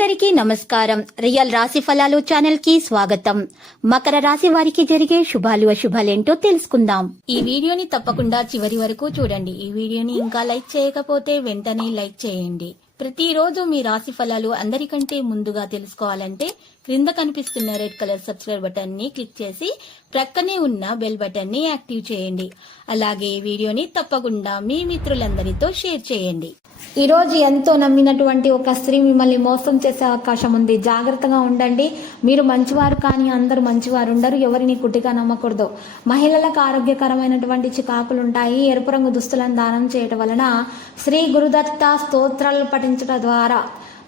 అందరికీ నమస్కారం. రియల్ రాశి ఫలాలు ఛానల్ కి స్వాగతం. మకర రాశి వారికి జరిగే శుభాలు అశుభాలేంటో తెలుసుకుందాం. ఈ వీడియోని తప్పకుండా చివరి వరకు చూడండి. ఈ వీడియోని ఇంకా లైక్ చేయకపోతే వెంటనే లైక్ చేయండి. ప్రతిరోజు మీ రాశి ఫలాలు అందరికంటే ముందుగా తెలుసుకోవాలంటే క్రింద కనిపిస్తున్న రెడ్ కలర్ సబ్స్క్రైబ్ బటన్ ని క్లిక్ చేసి ప్రక్కనే ఉన్న బెల్ బటన్ ని యాక్టివ్ చేయండి. అలాగే వీడియోని తప్పకుండా మీ మిత్రులందరితో షేర్ చేయండి. ఈ రోజు ఎంతో నమ్మినటువంటి ఒక స్త్రీ మిమ్మల్ని మోసం చేసే అవకాశం ఉంది. జాగ్రత్తగా ఉండండి. మీరు మంచివారు కానీ అందరూ మంచివారు ఉండరు. ఎవరిని గుడ్డిగా నమ్మకూడదు. మహిళలకు ఆరోగ్యకరమైనటువంటి చికాకులు ఉంటాయి. ఎరుపు రంగు దుస్తులను దానం చేయటం వలన శ్రీ గురుదత్త స్తోత్రాలు పఠించడం ద్వారా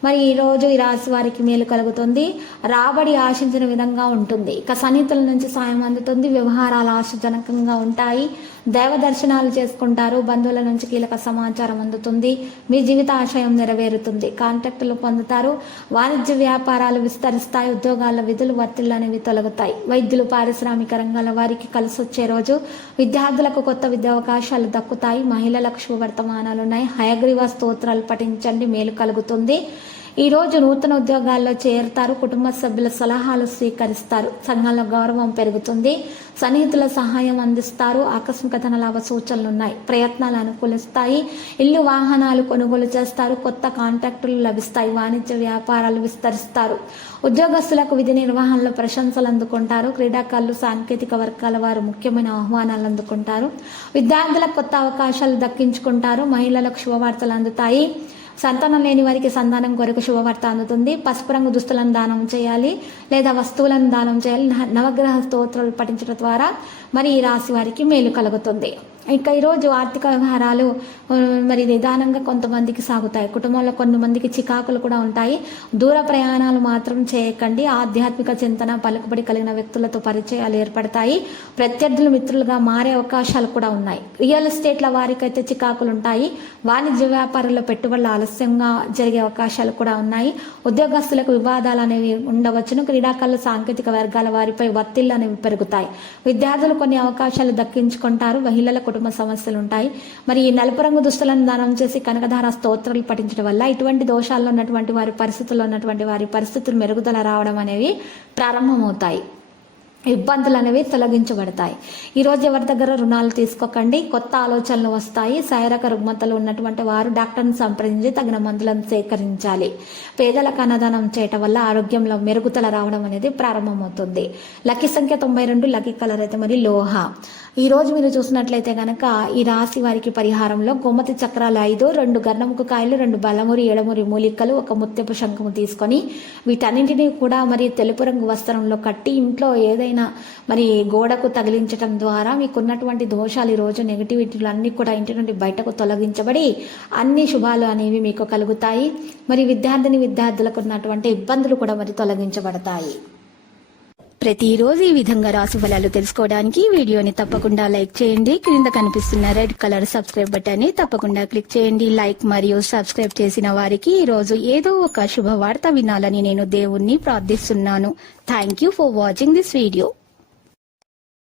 మరి ఈ రోజు ఈ రాశి వారికి మేలు కలుగుతుంది. రాబడి ఆశించిన విధంగా ఉంటుంది. ఇక సన్నిహితుల నుంచి సాయం అందుతుంది. వ్యవహారాలు ఆశాజనకంగా ఉంటాయి. దైవ దర్శనాలు చేసుకుంటారు. బంధువుల నుంచి కీలక సమాచారం అందుతుంది. మీ జీవిత ఆశయం నెరవేరుతుంది. కాంట్రాక్టులు పొందుతారు. వాణిజ్య వ్యాపారాలు విస్తరిస్తాయి. ఉద్యోగాల విధులు ఒత్తిళ్లు అనేవి తొలగుతాయి. వైద్యులు, పారిశ్రామిక రంగాల వారికి కలిసి వచ్చే రోజు. విద్యార్థులకు కొత్త విద్యా అవకాశాలు దక్కుతాయి. మహిళలకు శుభవర్తమానాలు ఉన్నాయి. హయగ్రీవ స్తోత్రాలు పఠించండి, మేలు కలుగుతుంది. ఈ రోజు నూతన ఉద్యోగాల్లో చేరుతారు. కుటుంబ సభ్యుల సలహాలు స్వీకరిస్తారు. సంఘంలో గౌరవం పెరుగుతుంది. సన్నిహితుల సహాయం అందిస్తారు. ఆకస్మిక ధన లాభ సూచనలు ఉన్నాయి. ప్రయత్నాలు అనుకూలిస్తాయి. ఇల్లు, వాహనాలు కొనుగోలు చేస్తారు. కొత్త కాంట్రాక్టులు లభిస్తాయి. వాణిజ్య వ్యాపారాలు విస్తరిస్తారు. ఉద్యోగస్తులకు విధి నిర్వహణలో ప్రశంసలు అందుకుంటారు. క్రీడాకారులు, సాంకేతిక వర్గాల వారు ముఖ్యమైన ఆహ్వానాలు అందుకుంటారు. విద్యార్థులకు కొత్త అవకాశాలు దక్కించుకుంటారు. మహిళలకు శుభవార్తలు అందుతాయి. సంతానం లేని వారికి సంతానం కొరకు శుభవార్త అందుతుంది. పసుపు రంగు దుస్తులను దానం చేయాలి లేదా వస్తువులను దానం చేయాలి. నవగ్రహ స్తోత్రాలు పఠించడం ద్వారా మరి ఈ రాశి వారికి మేలు కలుగుతుంది. ఇక ఈరోజు ఆర్థిక వ్యవహారాలు మరి నిదానంగా కొంతమందికి సాగుతాయి. కుటుంబంలో కొంతమందికి చికాకులు కూడా ఉంటాయి. దూర ప్రయాణాలు మాత్రం చేయకండి. ఆధ్యాత్మిక చింతన, పలుకుబడి కలిగిన వ్యక్తులతో పరిచయాలు ఏర్పడతాయి. ప్రత్యర్థులు మిత్రులుగా మారే అవకాశాలు కూడా ఉన్నాయి. రియల్ ఎస్టేట్ల వారికైతే చికాకులు ఉంటాయి. వాణిజ్య వ్యాపారంలో పెట్టుబడులు ఆలస్యంగా జరిగే అవకాశాలు కూడా ఉన్నాయి. ఉద్యోగస్తులకు వివాదాలు అనేవి ఉండవచ్చును. క్రీడాకారులు, సాంకేతిక వర్గాల వారిపై ఒత్తిళ్లు అనేవి పెరుగుతాయి. విద్యార్థులు కొన్ని అవకాశాలు దక్కించుకుంటారు. మహిళల కుటుంబ సమస్యలు ఉంటాయి. మరి ఈ నలుపు రంగు దుస్తులను దానం చేసి కనకధార స్తోత్రాలు పఠించడం వల్ల ఇటువంటి దోషాల్లో ఉన్నటువంటి వారి పరిస్థితుల్లో ఉన్నటువంటి వారి పరిస్థితులు మెరుగుదల రావడం అనేవి ప్రారంభమవుతాయి. ఇబ్బందులు అనేవి తొలగించబడతాయి. ఈరోజు ఎవరి దగ్గర రుణాలు తీసుకోకండి. కొత్త ఆలోచనలు వస్తాయి. శారీరక రుగ్మతలు ఉన్నటువంటి వారు డాక్టర్ని సంప్రదించి తగిన మందులను సేకరించాలి. పేదలకు అన్నదానం చేయటం వల్ల ఆరోగ్యంలో మెరుగుదల రావడం అనేది ప్రారంభమవుతుంది. లక్కీ సంఖ్య 92, లక్కీ కలర్ అయితే మరి లోహ. ఈ రోజు మీరు చూసినట్లయితే గనక ఈ రాశి వారికి పరిహారంలో గోమతి చక్రాలు 5, 2 గర్ణముఖ కాయలు, 2 బలమురి ఎడమురి మూలికలు, 1 ముత్యపు శంఖము తీసుకొని వీటన్నింటినీ కూడా మరి తెలుపు రంగు వస్త్రంలో కట్టి ఇంట్లో ఏదైనా మరి గోడకు తగిలించడం ద్వారా మీకున్నటువంటి దోషాలు, ఈ రోజు నెగిటివిటీలు అన్ని కూడా ఇంటి నుండి బయటకు తొలగించబడి అన్ని శుభాలు అనేవి మీకు కలుగుతాయి. మరి విద్యార్థులకు ఉన్నటువంటి ఇబ్బందులు కూడా మరి తొలగించబడతాయి. ప్రతిరోజు ఈ విధంగా రాశి ఫలాలు తెలుసుకోవడానికి వీడియోని తప్పకుండా లైక్ చేయండి. క్రింద కనిపిస్తున్న రెడ్ కలర్ సబ్స్క్రైబ్ బటన్ ని తప్పకుండా క్లిక్ చేయండి. లైక్ మరియు సబ్స్క్రైబ్ చేసిన వారికి ఈ రోజు ఏదో ఒక శుభవార్త వినాలని నేను దేవుణ్ణి ప్రార్థిస్తున్నాను. Thank you for watching this video.